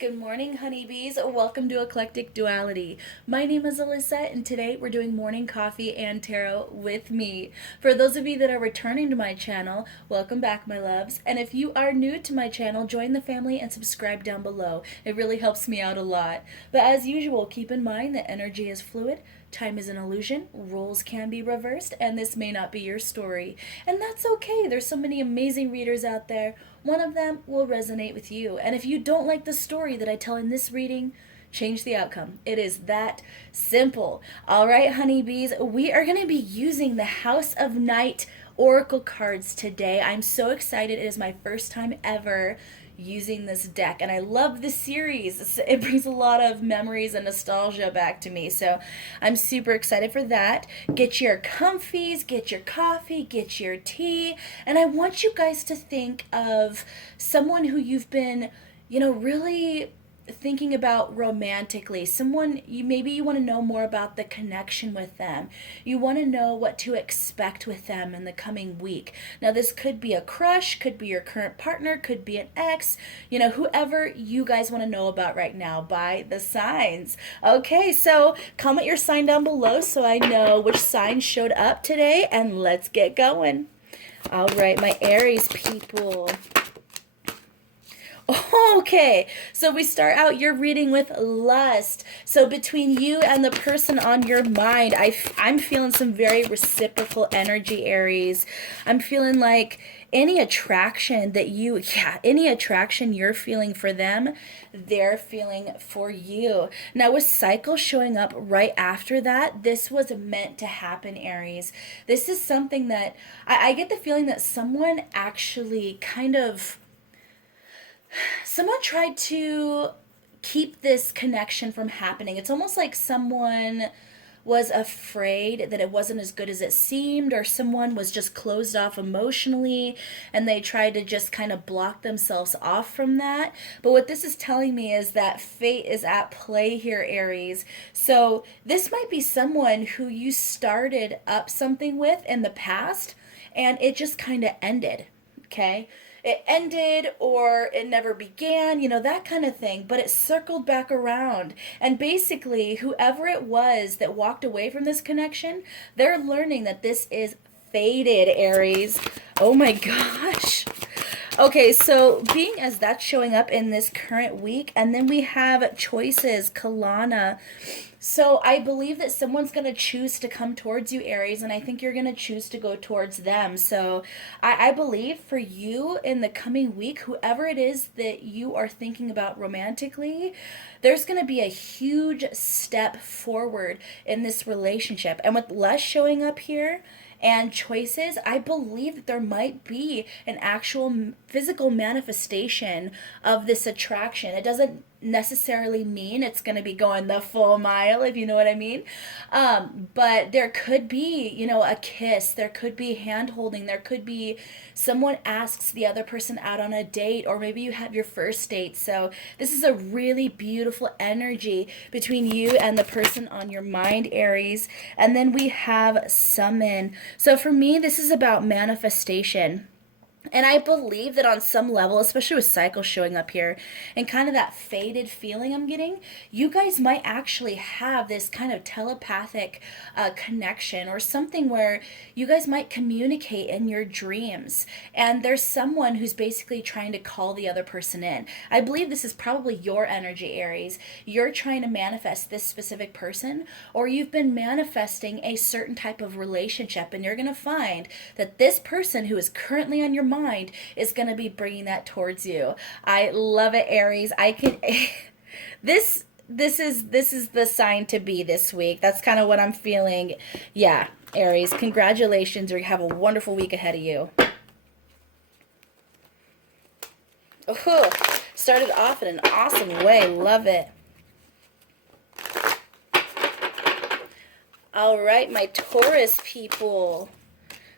Good morning, honeybees. Welcome to Eclectic Duality. My name is Alyssa, and today we're doing morning coffee and tarot with me. For those of you that are returning to my channel, welcome back, my loves. And if you are new to my channel, join the family and subscribe down below. It really helps me out a lot. But as usual, keep in mind that energy is fluid. Time is an illusion, roles can be reversed, and this may not be your story. And that's okay. There's so many amazing readers out there. One of them will resonate with you. And if you don't like the story that I tell in this reading, change the outcome. It is that simple. All right, honeybees, we are going to be using the House of Night Oracle cards today. I'm so excited. It is my first time ever using this deck, and I love the series. It brings a lot of memories and nostalgia back to me, so I'm super excited for that. Get your comfies, get your coffee, get your tea, and I want you guys to think of someone who you've been, really thinking about romantically. Someone maybe you want to know more about the connection with them. You want to know what to expect with them in the coming week. Now this could be a crush, could be your current partner, could be an ex, whoever you guys want to know about right now by the signs. Okay, so comment your sign down below so I know which sign showed up today, and let's get going. All right, my Aries people. Okay, so we start out your reading with lust. So between you and the person on your mind, I'm feeling some very reciprocal energy, Aries. I'm feeling like any attraction you're feeling for them, they're feeling for you. Now with cycle showing up right after that, this was meant to happen, Aries. This is something that I get the feeling that someone actually someone tried to keep this connection from happening. It's almost like someone was afraid that it wasn't as good as it seemed, or someone was just closed off emotionally and they tried to just kind of block themselves off from that. But what this is telling me is that fate is at play here, Aries. So this might be someone who you started up something with in the past and it just kind of ended, okay? It ended or it never began, that kind of thing, but it circled back around. And basically, whoever it was that walked away from this connection, they're learning that this is fated, Aries. Oh my gosh. Okay, so being as that's showing up in this current week, and then we have choices, Kalana. So I believe that someone's going to choose to come towards you, Aries, and I think you're going to choose to go towards them. So I believe for you in the coming week, whoever it is that you are thinking about romantically, there's going to be a huge step forward in this relationship. And with less showing up here, and choices, I believe that there might be an actual physical manifestation of this attraction. It doesn't necessarily mean it's going to be going the full mile, if you know what I mean. But there could be, a kiss. There could be hand holding. There could be someone asks the other person out on a date, or maybe you have your first date. So this is a really beautiful energy between you and the person on your mind, Aries. And then we have summon. So for me, this is about manifestation. And I believe that on some level, especially with cycles showing up here and kind of that faded feeling I'm getting, you guys might actually have this kind of telepathic connection, or something where you guys might communicate in your dreams. And there's someone who's basically trying to call the other person in. I believe this is probably your energy, Aries. You're trying to manifest this specific person, or you've been manifesting a certain type of relationship, and you're going to find that this person who is currently on your mind is going to be bringing that towards you. I love it, Aries. I can this is the sign to be this week. That's kind of what I'm feeling. Yeah, Aries, congratulations. You have a wonderful week ahead of you. Oh, started off in an awesome way. Love it. All right, my Taurus people.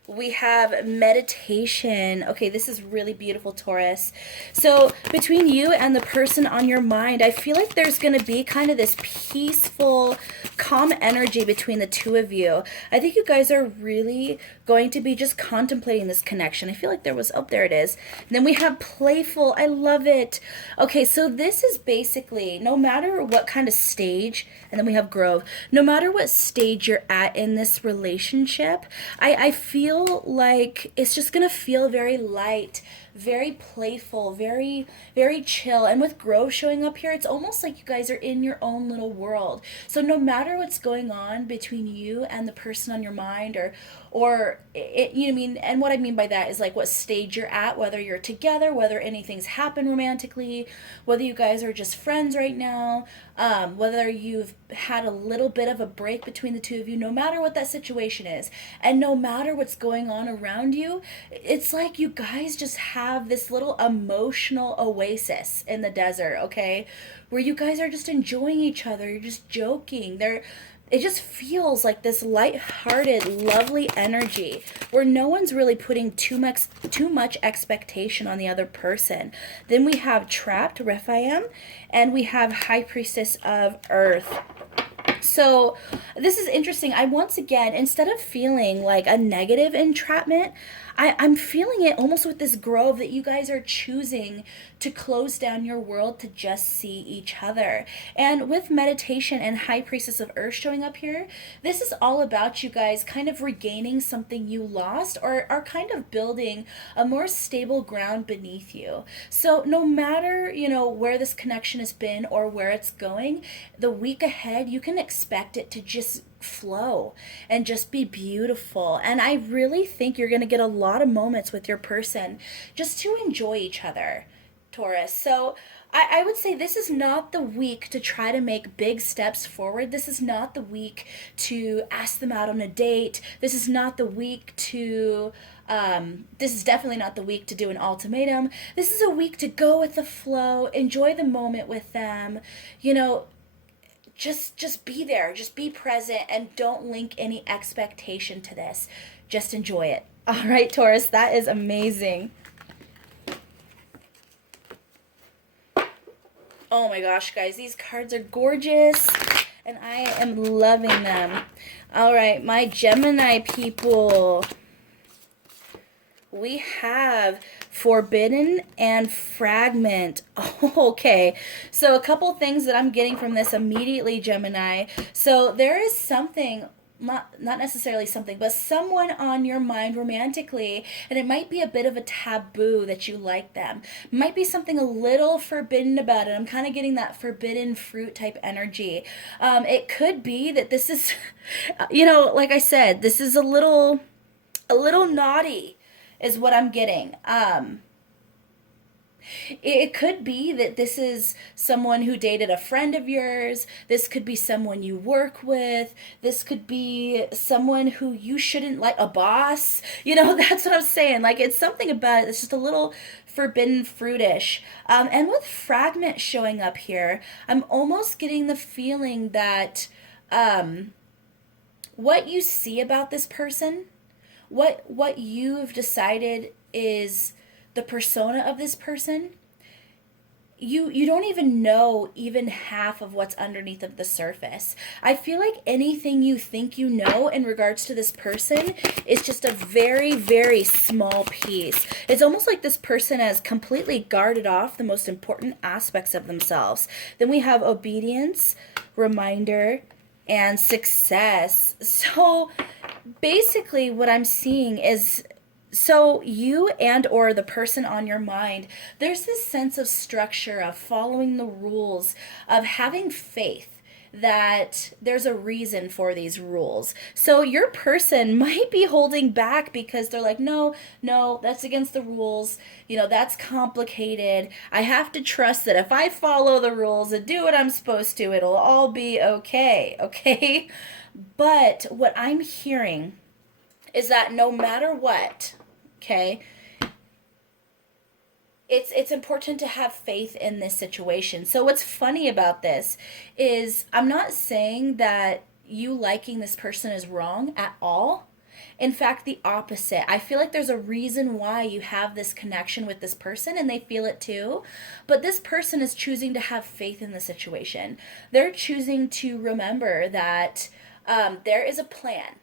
We have meditation. Okay, this is really beautiful, Taurus. So between you and the person on your mind, I feel like there's going to be kind of this peaceful, calm energy between the two of you. I think you guys are really going to be just contemplating this connection. I feel like there was, oh, there it is. And then we have playful. I love it. Okay, so this is basically no matter what kind of stage, and then we have growth, no matter what stage you're at in this relationship, I feel like it's just gonna feel very light, very playful, very chill. And with growth showing up here, it's almost like you guys are in your own little world. So no matter what's going on between you and the person on your mind, or it, you know what I mean? And what I mean by that is like what stage you're at, whether you're together, whether anything's happened romantically, whether you guys are just friends right now, whether you've had a little bit of a break between the two of you, no matter what that situation is, and no matter what's going on around you, it's like you guys just have this little emotional oasis in the desert, okay? Where you guys are just enjoying each other, you're just joking. It just feels like this light-hearted, lovely energy where no one's really putting too much expectation on the other person. Then we have Trapped, Rephaim, and we have High Priestess of Earth. So this is interesting. I once again, instead of feeling like a negative entrapment, I'm feeling it almost with this grove that you guys are choosing to close down your world to just see each other. And with meditation and High Priestess of Earth showing up here, this is all about you guys kind of regaining something you lost, or are kind of building a more stable ground beneath you. So no matter, where this connection has been or where it's going, the week ahead, you can expect it to just flow and just be beautiful. And I really think you're going to get a lot of moments with your person just to enjoy each other, Taurus. So I would say this is not the week to try to make big steps forward. This is not the week to ask them out on a date. This is not the week to this is definitely not the week to do an ultimatum. This is a week to go with the flow, enjoy the moment with them, just be there, just be present, and don't link any expectation to this. Just enjoy it. All right, Taurus, that is amazing. Oh my gosh, guys, these cards are gorgeous, and I am loving them. All right, my Gemini people. We have Forbidden and Fragment. Oh, okay, so a couple things that I'm getting from this immediately, Gemini. So there is something, not necessarily something, but someone on your mind romantically, and it might be a bit of a taboo that you like them. Might be something a little forbidden about it. I'm kind of getting that forbidden fruit type energy. It could be that this is, like I said, this is a little naughty, is what I'm getting. It could be that this is someone who dated a friend of yours. This could be someone you work with. This could be someone who you shouldn't like, a boss. That's what I'm saying. Like, it's something about it that's just a little forbidden fruitish. And with Fragment showing up here, I'm almost getting the feeling that what you see about this person, what you've decided is the persona of this person, you don't even know even half of what's underneath of the surface. I feel like anything you think you know in regards to this person is just a very, very small piece. It's almost like this person has completely guarded off the most important aspects of themselves. Then we have Obedience, Reminder, and Success. So basically what I'm seeing is, so you and or the person on your mind, there's this sense of structure, of following the rules, of having faith that there's a reason for these rules. So your person might be holding back because they're like, no, that's against the rules. That's complicated. I have to trust that if I follow the rules and do what I'm supposed to, it'll all be okay. Okay. But what I'm hearing is that no matter what, okay, it's important to have faith in this situation. So what's funny about this is I'm not saying that you liking this person is wrong at all. In fact, the opposite. I feel like there's a reason why you have this connection with this person and they feel it too. But this person is choosing to have faith in the situation. They're choosing to remember that there is a plan.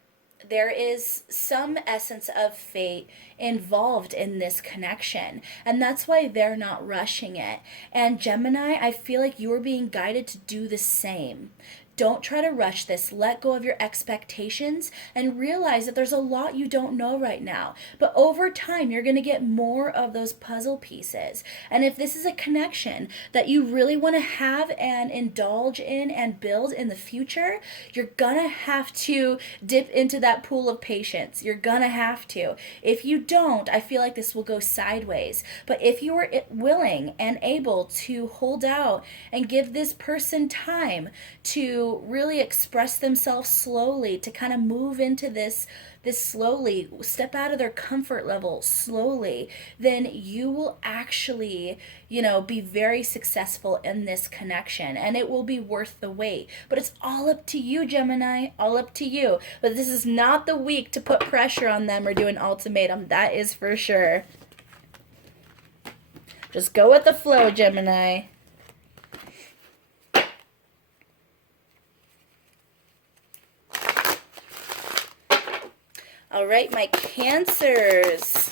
There is some essence of fate involved in this connection, and that's why they're not rushing it. And Gemini, I feel like you're being guided to do the same. Don't try to rush this. Let go of your expectations and realize that there's a lot you don't know right now. But over time, you're going to get more of those puzzle pieces. And if this is a connection that you really want to have and indulge in and build in the future, you're going to have to dip into that pool of patience. You're going to have to. If you don't, I feel like this will go sideways. But if you are willing and able to hold out and give this person time to really express themselves slowly, to kind of move into this slowly, step out of their comfort level slowly, then you will actually, be very successful in this connection, and it will be worth the wait. But it's all up to you, Gemini, all up to you. But this is not the week to put pressure on them or do an ultimatum. That is for sure. Just go with the flow, Gemini. All right, my Cancers.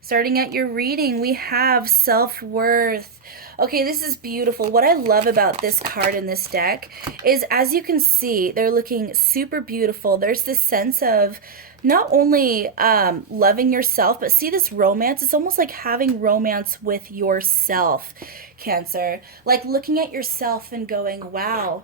Starting at your reading, we have self-worth. Okay, this is beautiful. What I love about this card in this deck is, as you can see, they're looking super beautiful. There's this sense of not only loving yourself, but see this romance. It's almost like having romance with yourself, Cancer. Like looking at yourself and going, wow,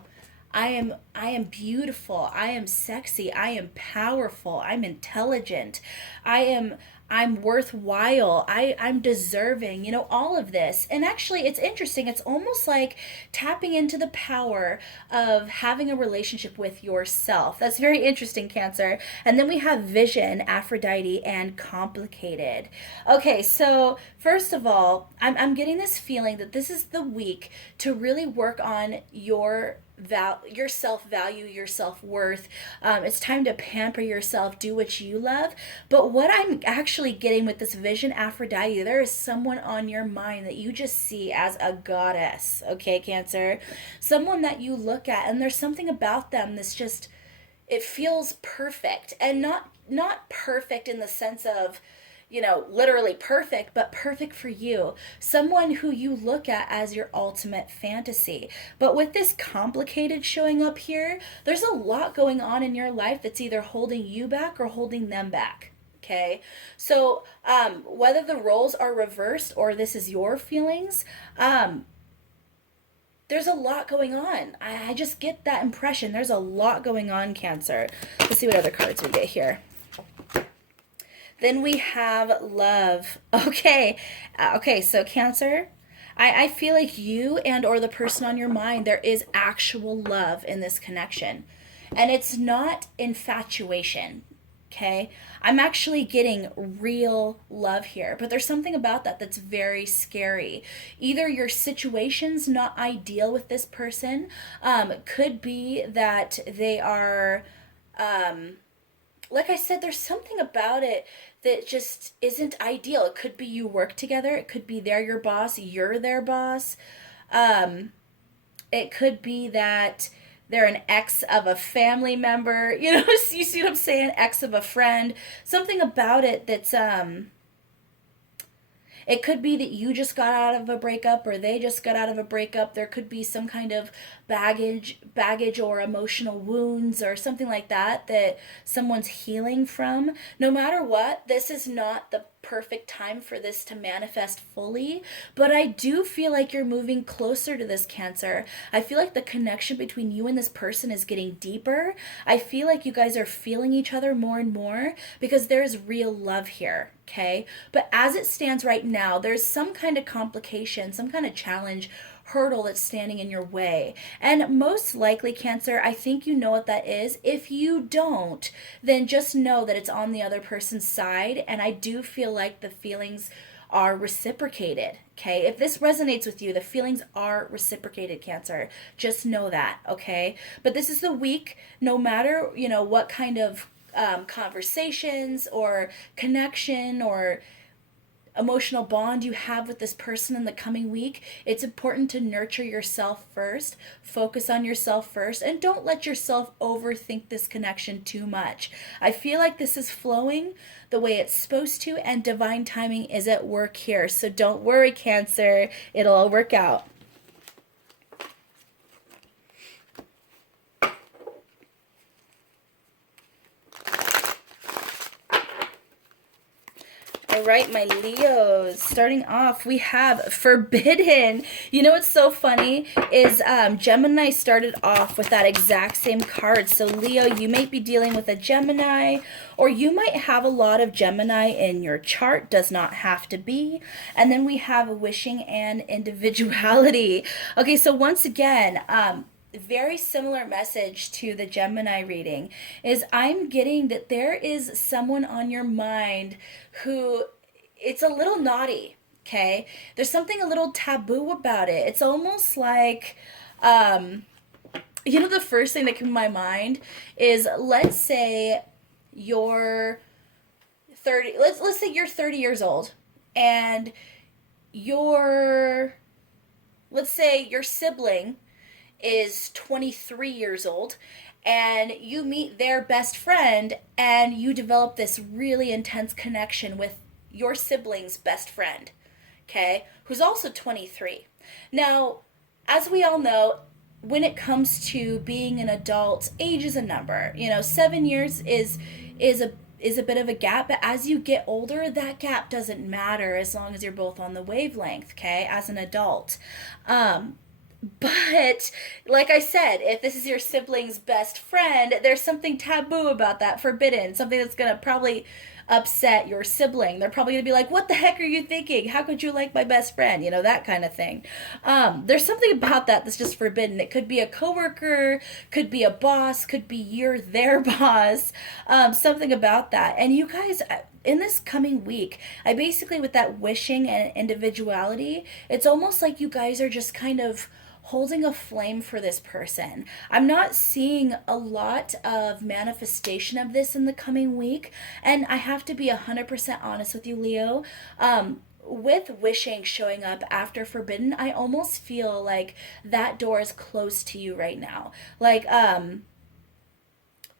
I am beautiful. I am sexy. I am powerful. I'm intelligent. I'm worthwhile. I'm deserving, all of this. And actually, it's interesting. It's almost like tapping into the power of having a relationship with yourself. That's very interesting, Cancer. And then we have vision, Aphrodite, and complicated. Okay, so first of all, I'm getting this feeling that this is the week to really work on your self-value, your self-worth. It's time to pamper yourself, do what you love. But what I'm actually getting with this vision, Aphrodite, there is someone on your mind that you just see as a goddess, okay, Cancer? Someone that you look at, and there's something about them that's just, it feels perfect. And not perfect in the sense of, literally perfect, but perfect for you. Someone who you look at as your ultimate fantasy. But with this complicated showing up here, there's a lot going on in your life that's either holding you back or holding them back. Okay, so whether the roles are reversed or this is your feelings, there's a lot going on. I just get that impression. There's a lot going on, Cancer. Let's see what other cards we get here. Then we have love. Okay, so Cancer, I feel like you and or the person on your mind, there is actual love in this connection. And it's not infatuation, okay? I'm actually getting real love here, but there's something about that that's very scary. Either your situation's not ideal with this person, could be that they are... like I said, there's something about it that just isn't ideal. It could be you work together. It could be they're your boss, you're their boss. It could be that they're an ex of a family member. You see what I'm saying? Ex of a friend. Something about it that's... It could be that you just got out of a breakup or they just got out of a breakup. There could be some kind of baggage or emotional wounds or something like that someone's healing from. No matter what, this is not the perfect time for this to manifest fully, but I do feel like you're moving closer to this, Cancer. I feel like the connection between you and this person is getting deeper. I feel like you guys are feeling each other more and more because there's real love here, okay? But as it stands right now, there's some kind of complication, some kind of challenge, hurdle that's standing in your way. And most likely, Cancer, I think you know what that is. If you don't, then just know that it's on the other person's side. And I do feel like the feelings are reciprocated, okay? If this resonates with you, the feelings are reciprocated, Cancer. Just know that, okay? But this is the week, no matter, what kind of conversations or connection or emotional bond you have with this person in the coming week, it's important to nurture yourself first, focus on yourself first, and don't let yourself overthink this connection too much. I feel like this is flowing the way it's supposed to, and divine timing is at work here. So don't worry, Cancer, it'll all work out. All right, my Leos. Starting off, we have Forbidden. You know what's so funny is Gemini started off with that exact same card. So Leo, you might be dealing with a Gemini, or you might have a lot of Gemini in your chart. Does not have to be. And then we have Wishing and Individuality. Okay, so once again, very similar message to the Gemini reading is I'm getting that there is someone on your mind who it's a little naughty, okay? There's something a little taboo about it. It's almost like the first thing that came to my mind is, let's say you're 30, let's say you're 30 years old, and let's say your sibling is 23 years old, and you meet their best friend and you develop this really intense connection with your sibling's best friend, okay, who's also 23. Now, as we all know, when it comes to being an adult, age is a number. 7 years is a bit of a gap, but as you get older, that gap doesn't matter as long as you're both on the wavelength, okay, as an adult. But like I said, if this is your sibling's best friend, there's something taboo about that, forbidden, something that's going to probably upset your sibling. They're probably going to be like, what the heck are you thinking? How could you like my best friend? That kind of thing. There's something about that that's just forbidden. It could be a coworker, could be a boss, could be you're their boss, something about that. And you guys, in this coming week, I basically, with that wishing and individuality, it's almost like you guys are just kind of holding a flame for this person. I'm not seeing a lot of manifestation of this in the coming week, and I have to be 100% honest with you, Leo. With wishing showing up after forbidden, I almost feel like that door is closed to you right now. Like,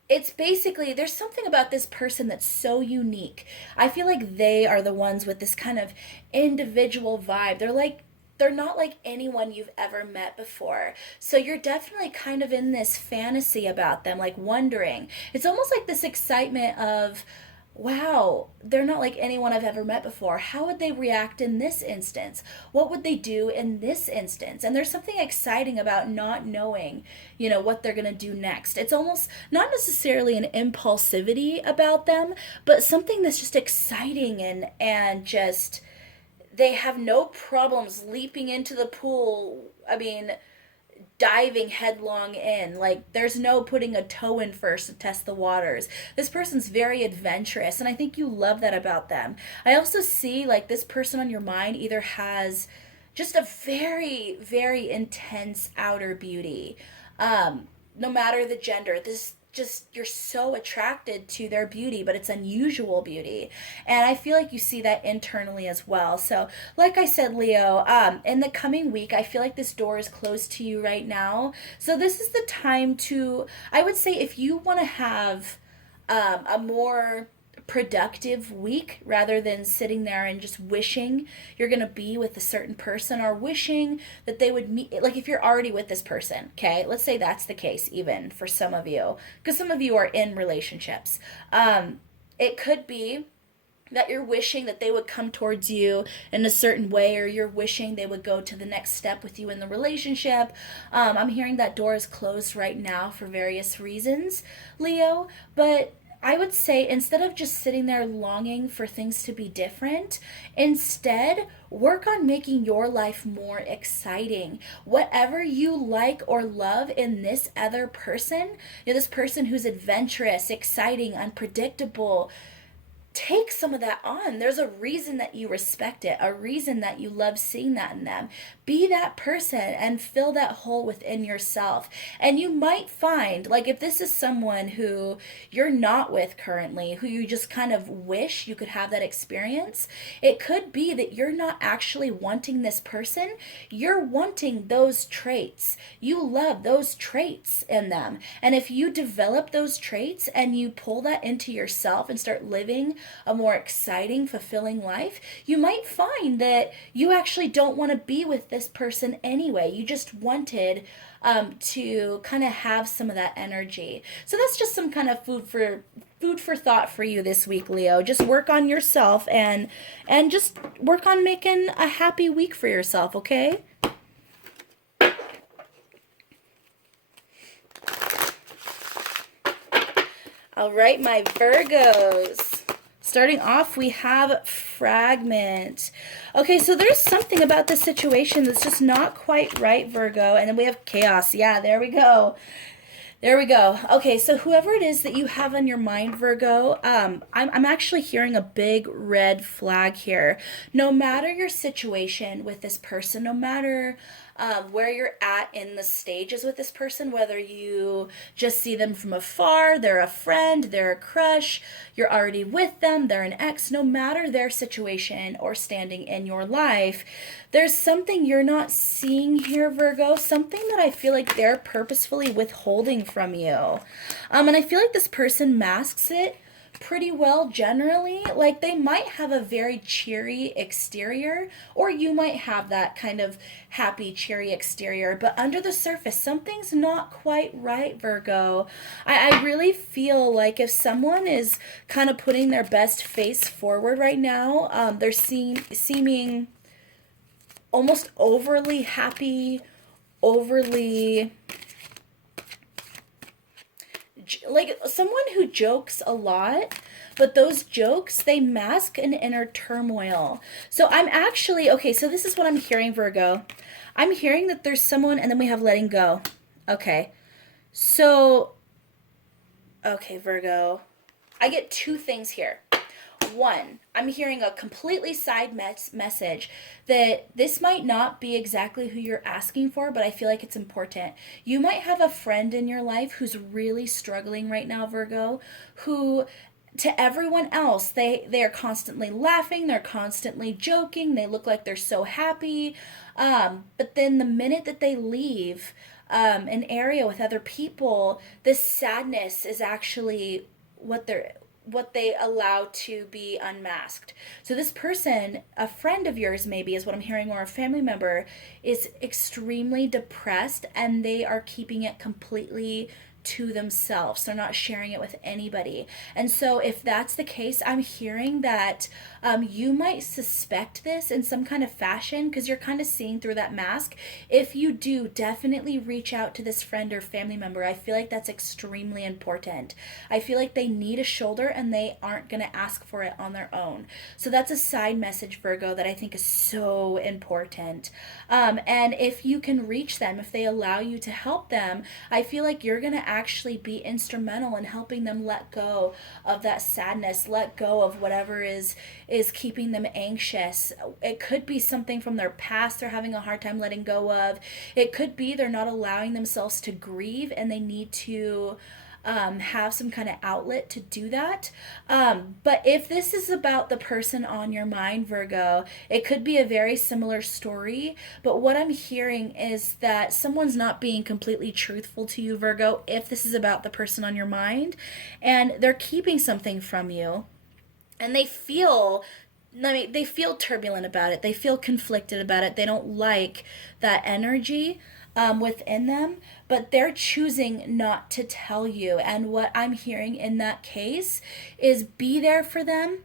it's basically, there's something about this person that's so unique. I feel like they are the ones with this kind of individual vibe. They're not like anyone you've ever met before. So you're definitely kind of in this fantasy about them, like wondering. It's almost like this excitement of, wow, they're not like anyone I've ever met before. How would they react in this instance? What would they do in this instance? And there's something exciting about not knowing, what they're going to do next. It's almost not necessarily an impulsivity about them, but something that's just exciting and just, they have no problems leaping into the pool. I mean, diving headlong in. Like, there's no putting a toe in first to test the waters. This person's very adventurous, and I think you love that about them. I also see, like, this person on your mind either has just a very, very intense outer beauty. No matter the gender, you're so attracted to their beauty, but it's unusual beauty, and I feel like you see that internally as well. So like I said, Leo, in the coming week, I feel like this door is closed to you right now. So this is the time to, I would say, if you want to have a more productive week, rather than sitting there and just wishing you're going to be with a certain person, or wishing that they would meet, like if you're already with this person, okay, let's say that's the case even for some of you, because some of you are in relationships. It could be that you're wishing that they would come towards you in a certain way, or you're wishing they would go to the next step with you in the relationship. I'm hearing that door is closed right now for various reasons, Leo, but I would say, instead of just sitting there longing for things to be different, instead work on making your life more exciting. Whatever you like or love in this other person, this person who's adventurous, exciting, unpredictable, take some of that on. There's a reason that you respect it, a reason that you love seeing that in them. Be that person and fill that hole within yourself. And you might find, like, if this is someone who you're not with currently, who you just kind of wish you could have that experience, it could be that you're not actually wanting this person. You're wanting those traits. You love those traits in them. And if you develop those traits and you pull that into yourself and start living a more exciting, fulfilling life, you might find that you actually don't want to be with this person anyway. You just wanted to kind of have some of that energy. So that's just some kind of food for thought for you this week, Leo. Just work on yourself and just work on making a happy week for yourself, okay? All right, my Virgos. Starting off, we have fragment. Okay, so there's something about this situation that's just not quite right, Virgo. And then we have chaos. Yeah, there we go. There we go. Okay, so whoever it is that you have on your mind, Virgo, I'm actually hearing a big red flag here. No matter your situation with this person, no matter where you're at in the stages with this person, whether you just see them from afar, they're a friend, they're a crush, you're already with them, they're an ex, no matter their situation or standing in your life, there's something you're not seeing here, Virgo, something that I feel like they're purposefully withholding from you. And I feel like this person masks it pretty well generally. Like, they might have a very cheery exterior, or you might have that kind of happy, cheery exterior, but under the surface, something's not quite right, Virgo. I really feel like if someone is kind of putting their best face forward right now, they're seeming almost overly happy, overly, like someone who jokes a lot, but those jokes, they mask an inner turmoil. So I'm actually, okay, so this is what I'm hearing, Virgo. I'm hearing that there's someone, and then we have letting go. Okay. So, okay, Virgo. I get two things here. One, I'm hearing a completely side message that this might not be exactly who you're asking for, but I feel like it's important. You might have a friend in your life who's really struggling right now, Virgo, who to everyone else, they are constantly laughing, they're constantly joking, they look like they're so happy. But then the minute that they leave an area with other people, this sadness is actually what they allow to be unmasked. So this person, a friend of yours maybe is what I'm hearing, or a family member, is extremely depressed and they are keeping it completely to themselves. They're not sharing it with anybody. And so if that's the case, I'm hearing that you might suspect this in some kind of fashion because you're kind of seeing through that mask. If you do, definitely reach out to this friend or family member. I feel like that's extremely important. I feel like they need a shoulder and they aren't going to ask for it on their own. So that's a side message, Virgo, that I think is so important. And if you can reach them, if they allow you to help them, I feel like you're going to actually be instrumental in helping them let go of that sadness, let go of whatever is keeping them anxious. It could be something from their past they're having a hard time letting go of. It could be they're not allowing themselves to grieve and they need to have some kind of outlet to do that. But if this is about the person on your mind, Virgo, it could be a very similar story. But what I'm hearing is that someone's not being completely truthful to you, Virgo, if this is about the person on your mind, and they're keeping something from you. And they feel turbulent about it. They feel conflicted about it. They don't like that energy within them, but they're choosing not to tell you. And what I'm hearing in that case is be there for them,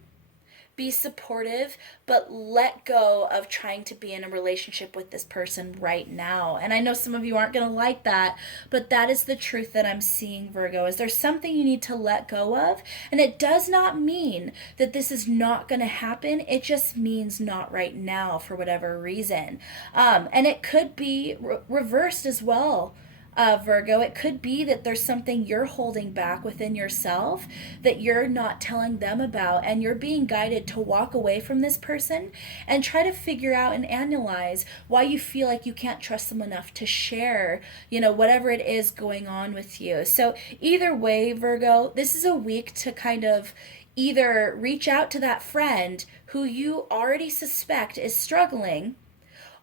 be supportive, but let go of trying to be in a relationship with this person right now. And I know some of you aren't going to like that, but that is the truth that I'm seeing, Virgo, is there's something you need to let go of. And it does not mean that this is not going to happen. It just means not right now for whatever reason. And it could be reversed as well. Virgo, it could be that there's something you're holding back within yourself that you're not telling them about, and you're being guided to walk away from this person and try to figure out and analyze why you feel like you can't trust them enough to share, whatever it is going on with you. So either way, Virgo, this is a week to kind of either reach out to that friend who you already suspect is struggling,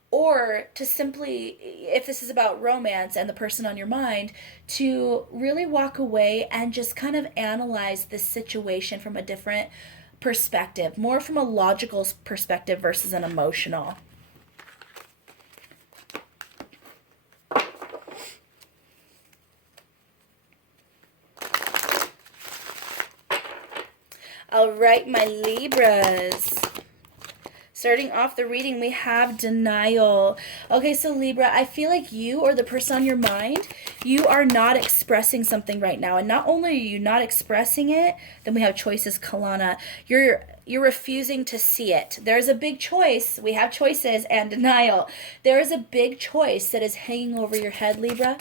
or to simply, if this is about romance and the person on your mind, to really walk away and just kind of analyze this situation from a different perspective, more from a logical perspective versus an emotional. All right, my Libras. Starting off the reading, we have denial. Okay, so Libra, I feel like you or the person on your mind, you are not expressing something right now. And not only are you not expressing it, then we have choices, Kalana. You're refusing to see it. There's a big choice. We have choices and denial. There is a big choice that is hanging over your head, Libra,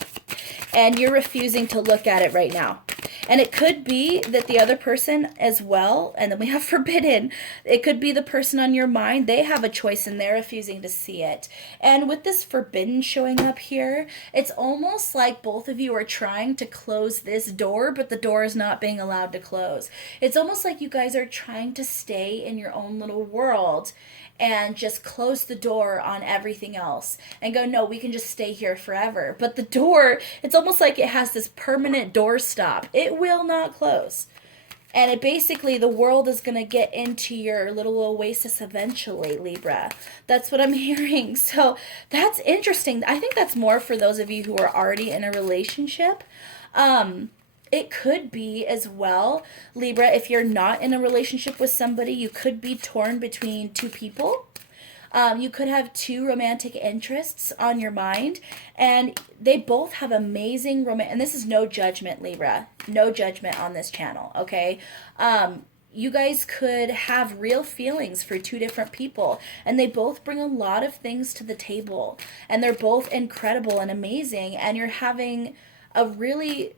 and you're refusing to look at it right now. And it could be that the other person as well, and then we have forbidden. It could be the person on your mind. They have a choice and they're refusing to see it. And with this forbidden showing up here, it's almost like both of you are trying to close this door, but the door is not being allowed to close. It's almost like you guys are trying to stay in your own little world and just close the door on everything else and go, no, we can just stay here forever. But the door, it's almost like it has this permanent door stop. It will not close. And it basically, the world is going to get into your little oasis eventually, Libra. That's what I'm hearing. So that's interesting. I think that's more for those of you who are already in a relationship. It could be as well, Libra, if you're not in a relationship with somebody, you could be torn between two people. You could have two romantic interests on your mind, and they both have amazing romance. And this is no judgment, Libra. No judgment on this channel, okay? You guys could have real feelings for two different people, and they both bring a lot of things to the table, and they're both incredible and amazing, and you're having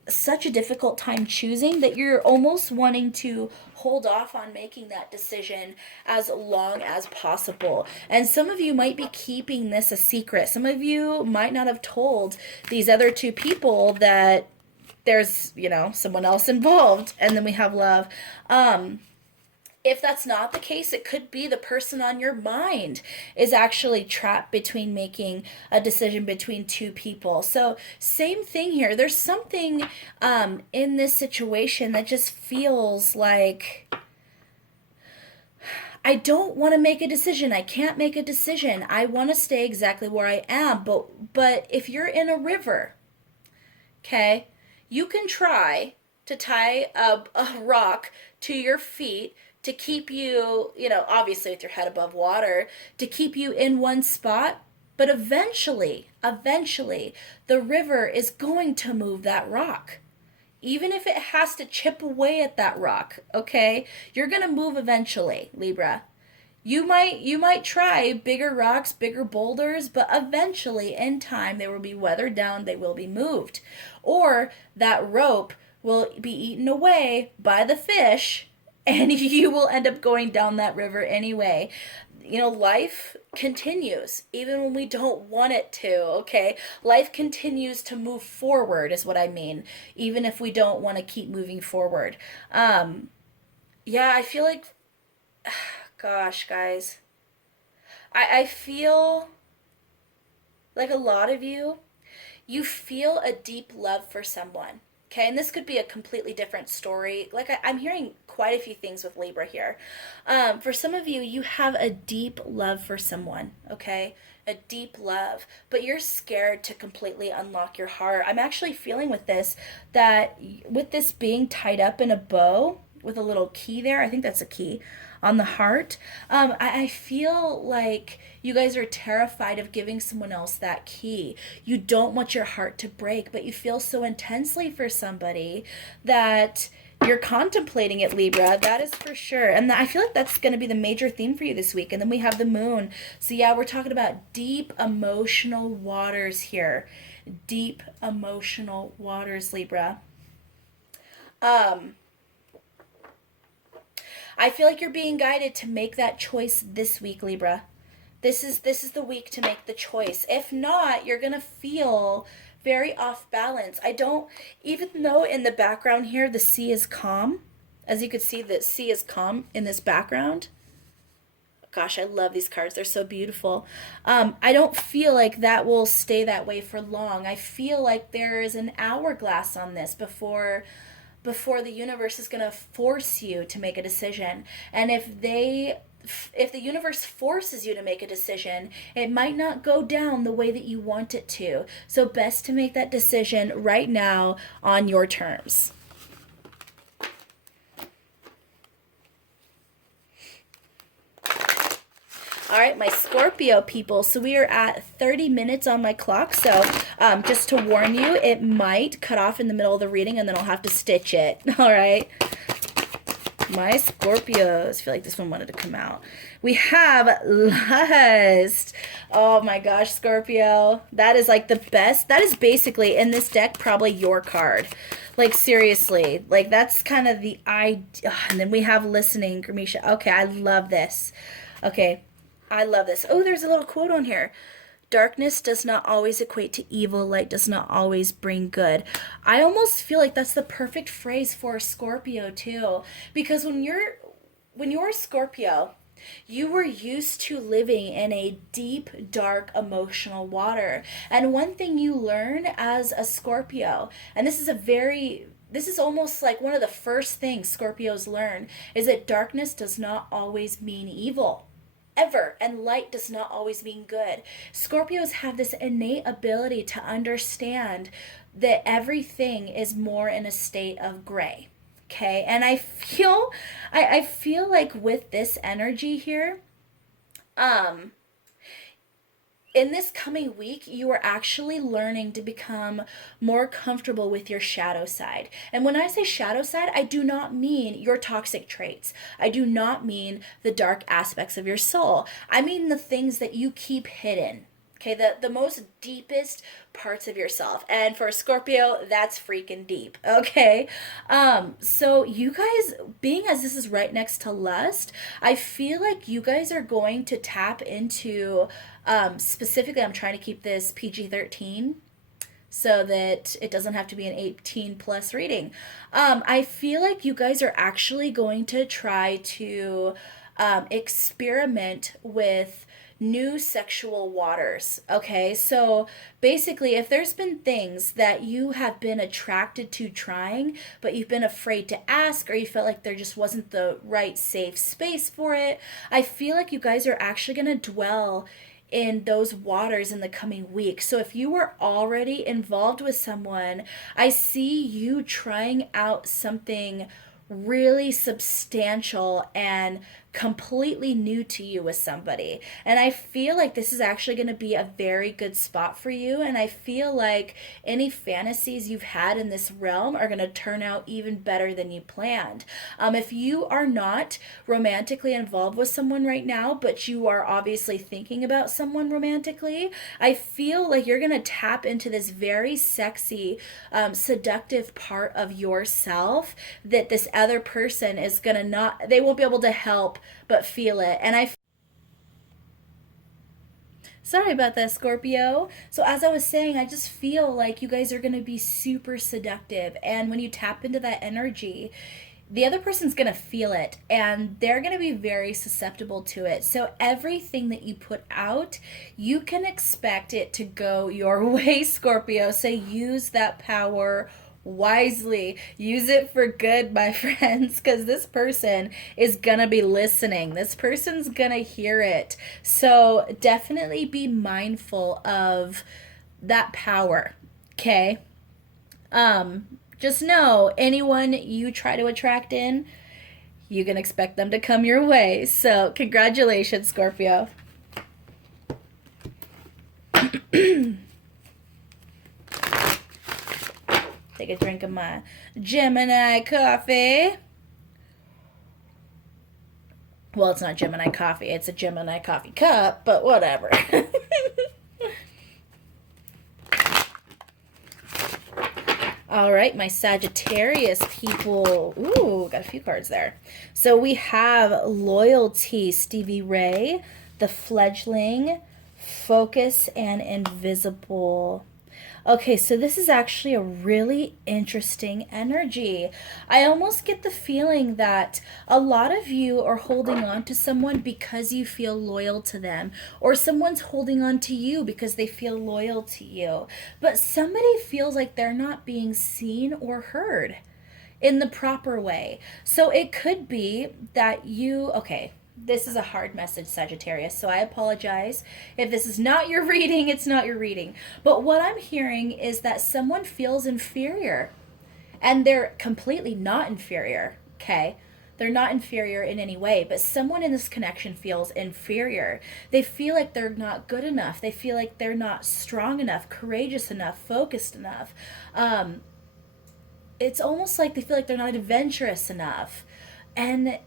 such a difficult time choosing that you're almost wanting to hold off on making that decision as long as possible. And some of you might be keeping this a secret. Some of you might not have told these other two people that there's, someone else involved. And then we have love. If that's not the case, it could be the person on your mind is actually trapped between making a decision between two people. So same thing here. There's something in this situation that just feels like I don't want to make a decision. I can't make a decision. I want to stay exactly where I am. But if you're in a river, okay, you can try to tie a rock to your feet to keep you, obviously with your head above water, to keep you in one spot. But eventually, the river is going to move that rock. Even if it has to chip away at that rock, okay? You're going to move eventually, Libra. You might try bigger rocks, bigger boulders, but eventually, in time, they will be weathered down, they will be moved. Or that rope will be eaten away by the fish, and you will end up going down that river anyway. Life continues, even when we don't want it to, okay? Life continues to move forward, is what I mean, even if we don't want to keep moving forward. I feel like, gosh, guys, I feel like a lot of you feel a deep love for someone. Okay, and this could be a completely different story. Like I'm hearing quite a few things with Libra here. For some of you, you have a deep love for someone, okay? A deep love, but you're scared to completely unlock your heart. I'm actually feeling with this, that with this being tied up in a bow with a little key there, I think that's a key on the heart, I feel like you guys are terrified of giving someone else that key. You don't want your heart to break, but you feel so intensely for somebody that You're contemplating it, Libra. That is for sure. And I feel like that's going to be the major theme for you this week. And then we have the moon. So yeah, we're talking about deep emotional waters here. Deep emotional waters, Libra. I feel like you're being guided to make that choice this week, Libra. This is the week to make the choice. If not, you're going to feel very off balance. I don't, even though in the background here the sea is calm, as you can see, the sea is calm in this background. Gosh, I love these cards. They're so beautiful. I don't feel like that will stay that way for long. I feel like there is an hourglass on this before the universe is going to force you to make a decision. And if the universe forces you to make a decision, it might not go down the way that you want it to. So best to make that decision right now on your terms. All right, my Scorpio people. So we are at 30 minutes on my clock. So just to warn you, it might cut off in the middle of the reading and then I'll have to stitch it. All right. My Scorpios. I feel like this one wanted to come out. We have Lust. Oh my gosh, Scorpio. That is like the best. That is basically in this deck probably your card. Like seriously. Like that's kind of the idea. And then we have Listening, Gramesha. Okay, I love this. Okay, I love this. Oh, there's a little quote on here. Darkness does not always equate to evil. Light does not always bring good. I almost feel like that's the perfect phrase for Scorpio too. Because when you're a Scorpio, you were used to living in a deep, dark, emotional water. And one thing you learn as a Scorpio, and this is almost like one of the first things Scorpios learn, is that darkness does not always mean evil. Ever. And light does not always mean good. Scorpios have this innate ability to understand that everything is more in a state of gray. Okay? And I feel like with this energy here, in this coming week, you are actually learning to become more comfortable with your shadow side. And when I say shadow side, I do not mean your toxic traits. I do not mean the dark aspects of your soul. I mean the things that you keep hidden. Okay, the most deepest parts of yourself. And for Scorpio, that's freaking deep. Okay. So you guys, being as this is right next to Lust, I feel like you guys are going to tap into, specifically, I'm trying to keep this PG-13 so that it doesn't have to be an 18 plus reading. I feel like you guys are actually going to try to experiment with new sexual waters. Okay, so basically, if there's been things that you have been attracted to trying, but you've been afraid to ask, or you felt like there just wasn't the right safe space for it, I feel like you guys are actually going to dwell in those waters in the coming week. So if you were already involved with someone, I see you trying out something really substantial and completely new to you with somebody. And I feel like this is actually going to be a very good spot for you. And I feel like any fantasies you've had in this realm are going to turn out even better than you planned. If you are not romantically involved with someone right now, but you are obviously thinking about someone romantically, I feel like you're going to tap into this very sexy, seductive part of yourself that this other person is going to not, they won't be able to help but feel it. And sorry about that, Scorpio. So as I was saying, I just feel like you guys are going to be super seductive. And when you tap into that energy, the other person's going to feel it and they're going to be very susceptible to it. So everything that you put out, you can expect it to go your way, Scorpio. So use that power wisely. Use it for good, my friends, because this person is gonna be listening. This person's gonna hear it. So definitely be mindful of that power. Okay? Just know anyone you try to attract in, you can expect them to come your way. So congratulations, Scorpio. Take a drink of my Gemini coffee. Well, it's not Gemini coffee. It's a Gemini coffee cup, but whatever. All right, my Sagittarius people. Ooh, got a few cards there. So we have Loyalty, Stevie Ray, The Fledgling, Focus, and Invisible. Okay, so this is actually a really interesting energy. I almost get the feeling that a lot of you are holding on to someone because you feel loyal to them, or someone's holding on to you because they feel loyal to you. But somebody feels like they're not being seen or heard in the proper way. So it could be that okay, this is a hard message, Sagittarius, so I apologize. If this is not your reading, it's not your reading. But what I'm hearing is that someone feels inferior, and they're completely not inferior, okay? They're not inferior in any way, but someone in this connection feels inferior. They feel like they're not good enough. They feel like they're not strong enough, courageous enough, focused enough. It's almost like they feel like they're not adventurous enough. And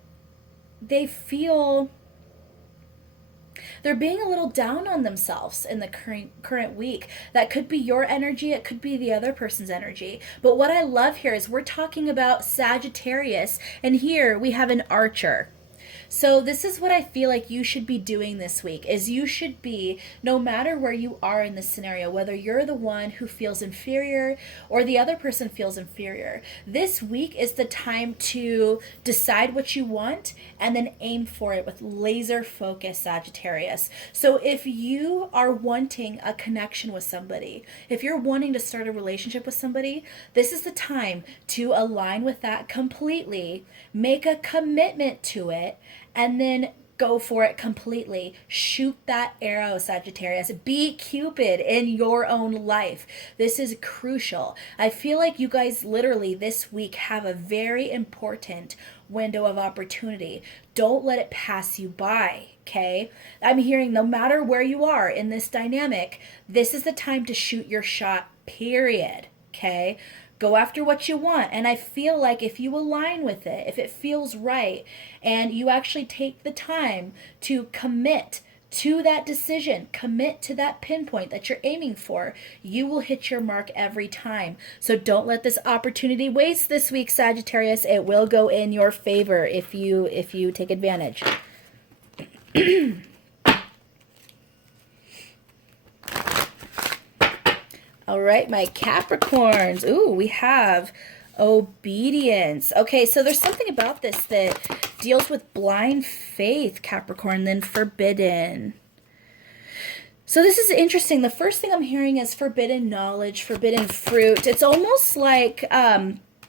they feel they're being a little down on themselves in the current week. That could be your energy, it could be the other person's energy. But what I love here is we're talking about Sagittarius, and here we have an Archer. So this is what I feel like you should be doing this week, is you should be, no matter where you are in this scenario, whether you're the one who feels inferior or the other person feels inferior, this week is the time to decide what you want and then aim for it with laser focus, Sagittarius. So if you are wanting a connection with somebody, if you're wanting to start a relationship with somebody, this is the time to align with that completely, make a commitment to it, and then go for it completely. Shoot that arrow, Sagittarius. Be Cupid in your own life. This is crucial. I feel like you guys literally this week have a very important window of opportunity. Don't let it pass you by, okay? I'm hearing no matter where you are in this dynamic, this is the time to shoot your shot, period, okay? Go after what you want. And I feel like if you align with it, if it feels right, and you actually take the time to commit to that decision, commit to that pinpoint that you're aiming for, you will hit your mark every time. So don't let this opportunity waste this week, Sagittarius. It will go in your favor if you take advantage. All right, my Capricorns. Ooh, we have obedience. Okay, so there's something about this that deals with blind faith, Capricorn, then forbidden. So this is interesting. The first thing I'm hearing is forbidden knowledge, forbidden fruit. It's almost like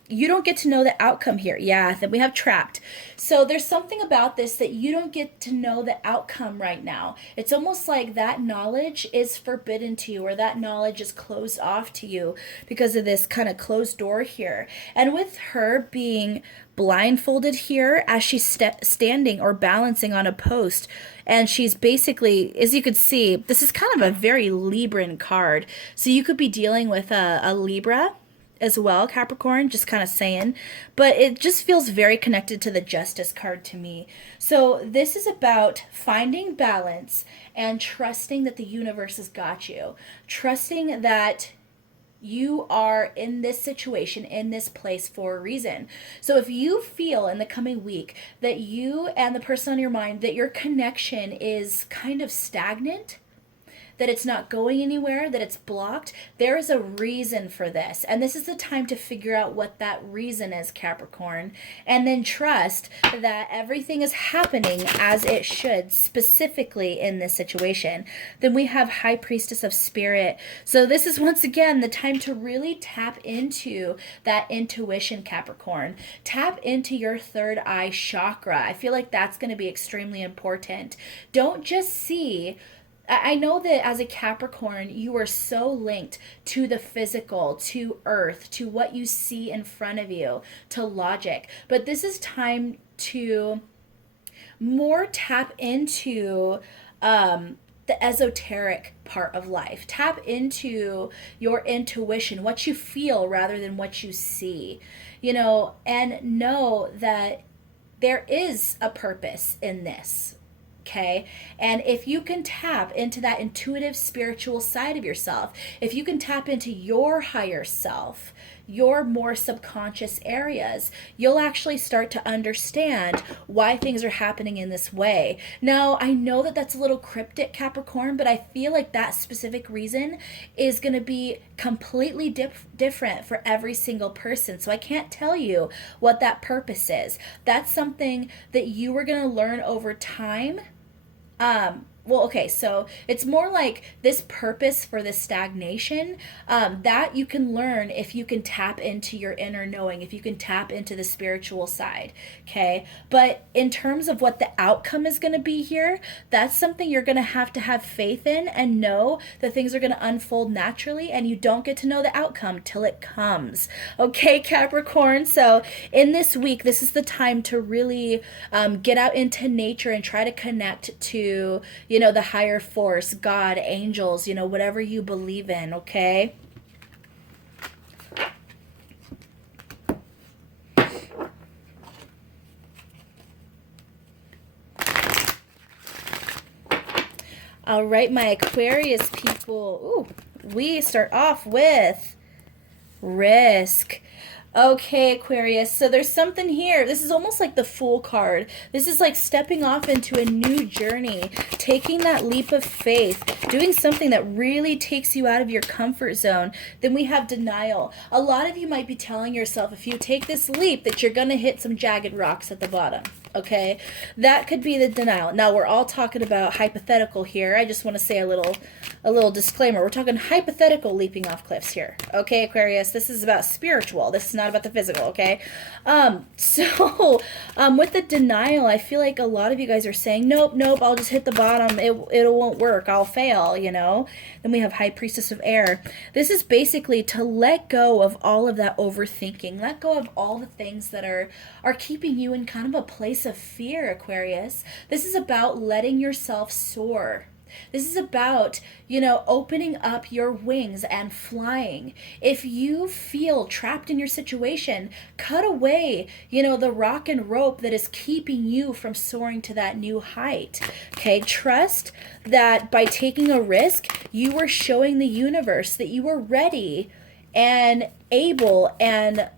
you don't get to know the outcome here. Yeah, then we have trapped. So there's something about this that you don't get to know the outcome right now. It's almost like that knowledge is forbidden to you, or that knowledge is closed off to you because of this kind of closed door here. And with her being blindfolded here as she's standing or balancing on a post, and she's basically, as you could see, this is kind of a very Libran card. So you could be dealing with a Libra as well, Capricorn, just kind of saying, but it just feels very connected to the Justice card to me. So this is about finding balance and trusting that the universe has got you, trusting that you are in this situation, in this place for a reason. So if you feel in the coming week that you and the person on your mind, that your connection is kind of stagnant, that it's not going anywhere, that it's blocked, there is a reason for this. And this is the time to figure out what that reason is, Capricorn. And then trust that everything is happening as it should, specifically in this situation. Then we have High Priestess of Spirit. So this is once again the time to really tap into that intuition, Capricorn. Tap into your third eye chakra. I feel like that's going to be extremely important. Don't just see, I know that as a Capricorn, you are so linked to the physical, to earth, to what you see in front of you, to logic. But this is time to more tap into the the esoteric part of life. Tap into your intuition, what you feel rather than what you see, you know, and know that there is a purpose in this. Okay. And if you can tap into that intuitive spiritual side of yourself, if you can tap into your higher self, your more subconscious areas, you'll actually start to understand why things are happening in this way. Now, I know that that's a little cryptic, Capricorn, but I feel like that specific reason is going to be completely different for every single person. So I can't tell you what that purpose is. That's something that you are going to learn over time. Well, okay, so it's more like this purpose for the stagnation that you can learn if you can tap into your inner knowing, if you can tap into the spiritual side, okay? But in terms of what the outcome is going to be here, that's something you're going to have faith in and know that things are going to unfold naturally, and you don't get to know the outcome till it comes, okay, Capricorn? So in this week, this is the time to really get out into nature and try to connect to, you know, the higher force, God, angels, you know, whatever you believe in, okay? All right, my Aquarius people. Ooh, we start off with risk. Okay, Aquarius, so there's something here. This is almost like the Fool card. This is like stepping off into a new journey, taking that leap of faith, doing something that really takes you out of your comfort zone. Then we have denial. A lot of you might be telling yourself, if you take this leap, that you're going to hit some jagged rocks at the bottom. Okay, that could be the denial. Now, we're all talking about hypothetical here. I just want to say a little disclaimer. We're talking hypothetical leaping off cliffs here. Okay, Aquarius, this is about spiritual. This is not about the physical, okay? With the denial, I feel like a lot of you guys are saying, nope, I'll just hit the bottom. It won't work. I'll fail, you know? Then we have High Priestess of Air. This is basically to let go of all of that overthinking. Let go of all the things that are keeping you in kind of a place of fear, Aquarius. This is about letting yourself soar. This is about, you know, opening up your wings and flying. If you feel trapped in your situation, cut away, you know, the rock and rope that is keeping you from soaring to that new height. Okay, trust that by taking a risk, you are showing the universe that you are ready and able and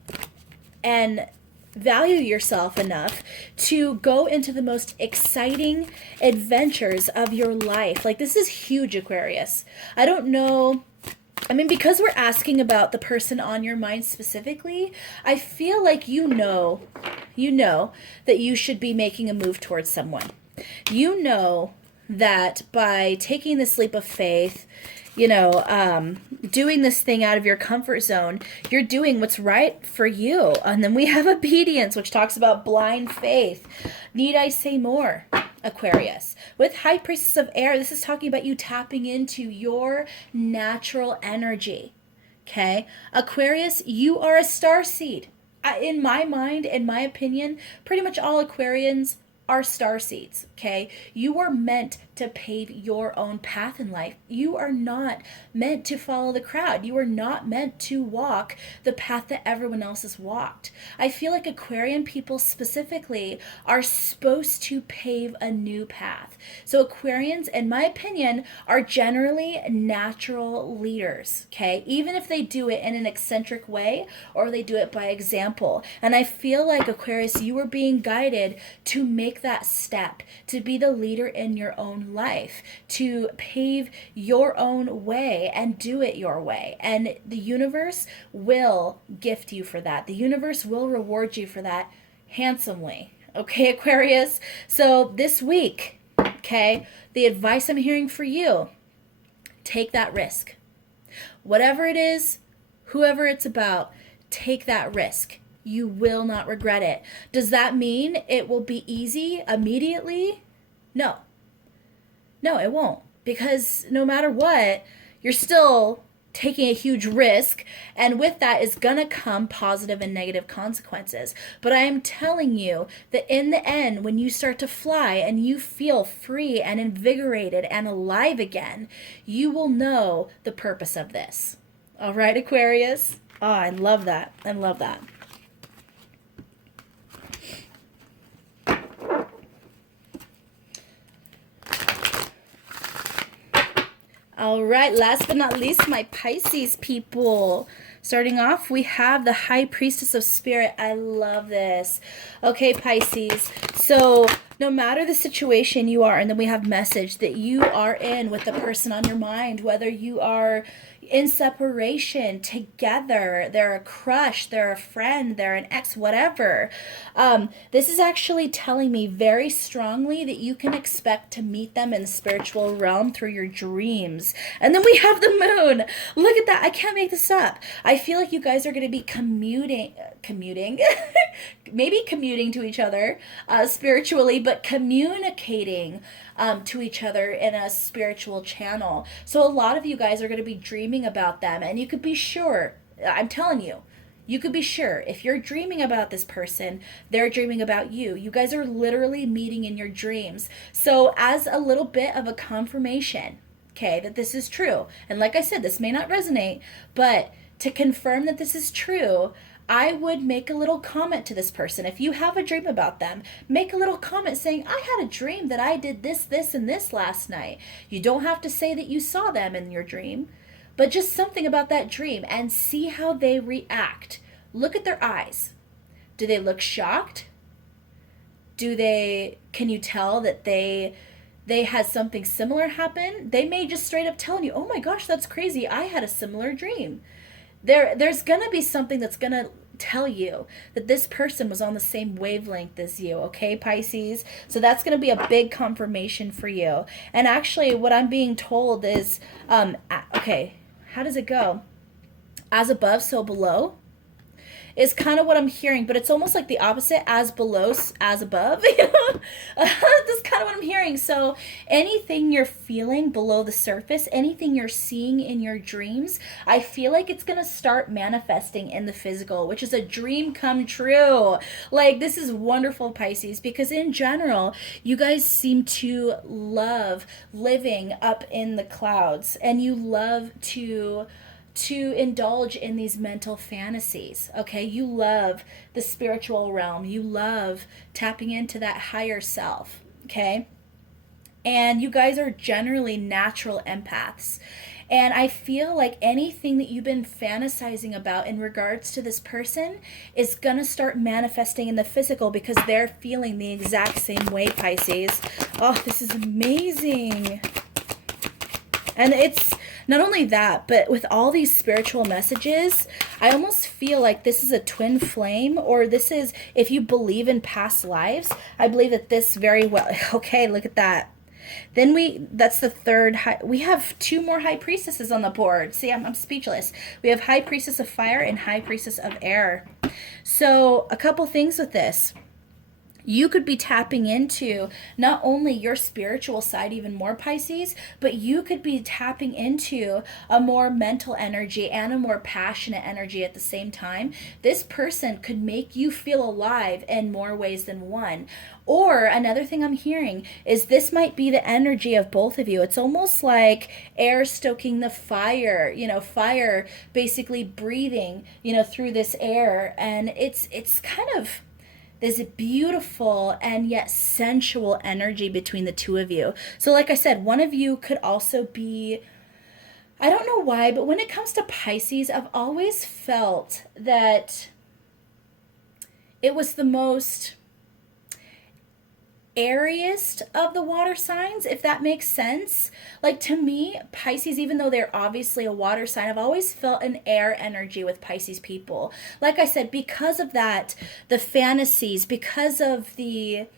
value yourself enough to go into the most exciting adventures of your life. Like, this is huge, Aquarius. I don't know. I mean, because we're asking about the person on your mind specifically, I feel like you know that you should be making a move towards someone. You know that by taking this leap of faith, you know, doing this thing out of your comfort zone, you're doing what's right for you. And then we have obedience, which talks about blind faith. Need I say more, Aquarius? With High Priestess of Air, this is talking about you tapping into your natural energy. Okay? Aquarius, you are a starseed. In my mind, in my opinion, pretty much all Aquarians are starseeds, okay? You are meant to pave your own path in life. You are not meant to follow the crowd. You are not meant to walk the path that everyone else has walked. I feel like Aquarian people specifically are supposed to pave a new path. So Aquarians, in my opinion, are generally natural leaders, okay? Even if they do it in an eccentric way or they do it by example. And I feel like, Aquarius, you are being guided to make that step, to be the leader in your own life, to pave your own way and do it your way. And the universe will gift you for that. The universe will reward you for that handsomely. Okay, Aquarius? So this week, okay, the advice I'm hearing for you, take that risk. Whatever it is, whoever it's about, take that risk. You will not regret it. Does that mean it will be easy immediately? No, it won't. Because no matter what, you're still taking a huge risk, and with that is gonna come positive and negative consequences. But I am telling you that in the end, when you start to fly and you feel free and invigorated and alive again, you will know the purpose of this. All right, Aquarius? Oh, I love that. I love that. All right, last but not least, my Pisces people. Starting off, we have the High Priestess of Spirit. I love this. Okay, Pisces. So no matter the situation you are, and then we have message that you are in with the person on your mind, whether you are in separation, together, they're a crush, they're a friend, they're an ex, whatever. This is actually telling me very strongly that you can expect to meet them in the spiritual realm through your dreams. And then we have the moon. Look at that. I can't make this up. I feel like you guys are going to be commuting, maybe commuting to each other spiritually, but communicating to each other in a spiritual channel. So a lot of you guys are going to be dreaming about them, and you could be sure, I'm telling you, you could be sure if you're dreaming about this person, they're dreaming about you. You guys are literally meeting in your dreams. So as a little bit of a confirmation, okay, that this is true, and like I said, this may not resonate, but to confirm that this is true, I would make a little comment to this person. If you have a dream about them, make a little comment saying, I had a dream that I did this, this, and this last night. You don't have to say that you saw them in your dream, but just something about that dream, and see how they react. Look at their eyes. Do they look shocked? Can you tell that they had something similar happen? They may just straight up tell you, oh my gosh, that's crazy. I had a similar dream. There's gonna be something that's gonna tell you that this person was on the same wavelength as you, okay, Pisces? So that's gonna be a big confirmation for you. And actually, what I'm being told is, okay, how does it go? As above, so below is kind of what I'm hearing, but it's almost like the opposite, as below, as above. That's kind of what I'm hearing. So anything you're feeling below the surface, anything you're seeing in your dreams, I feel like it's going to start manifesting in the physical, which is a dream come true. Like, this is wonderful, Pisces, because in general, you guys seem to love living up in the clouds, and you love to indulge in these mental fantasies, okay? You love the spiritual realm. You love tapping into that higher self, okay? And you guys are generally natural empaths. And I feel like anything that you've been fantasizing about in regards to this person is going to start manifesting in the physical, because they're feeling the exact same way, Pisces. Oh, this is amazing. And it's not only that, but with all these spiritual messages, I almost feel like this is a twin flame, or this is, if you believe in past lives, I believe that this very well, okay, look at that. Then that's the third we have two more high priestesses on the board. See, I'm speechless. We have high priestess of fire and high priestess of air. So a couple things with this. You could be tapping into not only your spiritual side even more, Pisces, but you could be tapping into a more mental energy and a more passionate energy at the same time. This person could make you feel alive in more ways than one. Or another thing I'm hearing is this might be the energy of both of you. It's almost like air stoking the fire, fire basically breathing, through this air. And it's kind of this beautiful and yet sensual energy between the two of you. So like I said, one of you could also be, I don't know why, but when it comes to Pisces, I've always felt that it was the most airiest of the water signs, if that makes sense. Like, to me, Pisces, even though they're obviously a water sign, I've always felt an air energy with Pisces people. Like I said, because of that, the fantasies, because of the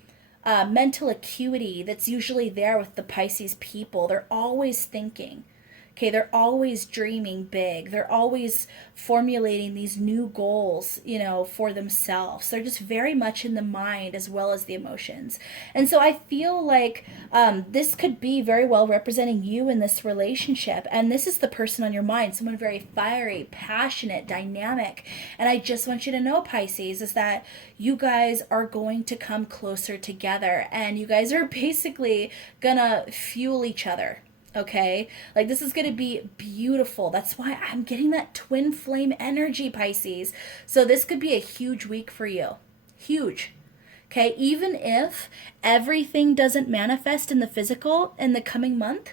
mental acuity that's usually there with the Pisces people, they're always thinking. Okay, they're always dreaming big. They're always formulating these new goals, you know, for themselves. They're just very much in the mind as well as the emotions. And so I feel like this could be very well representing you in this relationship. And this is the person on your mind, someone very fiery, passionate, dynamic. And I just want you to know, Pisces, is that you guys are going to come closer together, and you guys are basically gonna fuel each other. Okay, like this is going to be beautiful. That's why I'm getting that twin flame energy, Pisces. So this could be a huge week for you. Huge. Okay, even if everything doesn't manifest in the physical in the coming month,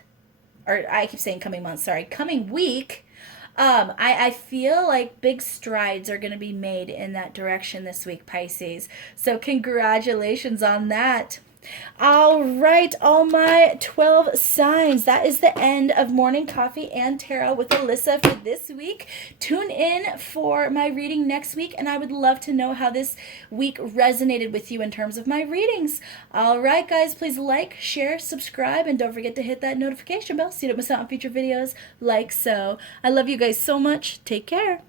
or I keep saying coming month, sorry, coming week, I feel like big strides are going to be made in that direction this week, Pisces. So congratulations on that. All right, all my 12 signs. That is the end of Morning Coffee and Tarot with Alyssa for this week. Tune in for my reading next week, and I would love to know how this week resonated with you in terms of my readings. All right, guys, please like, share, subscribe, and don't forget to hit that notification bell so you don't miss out on future videos like so. I love you guys so much. Take care.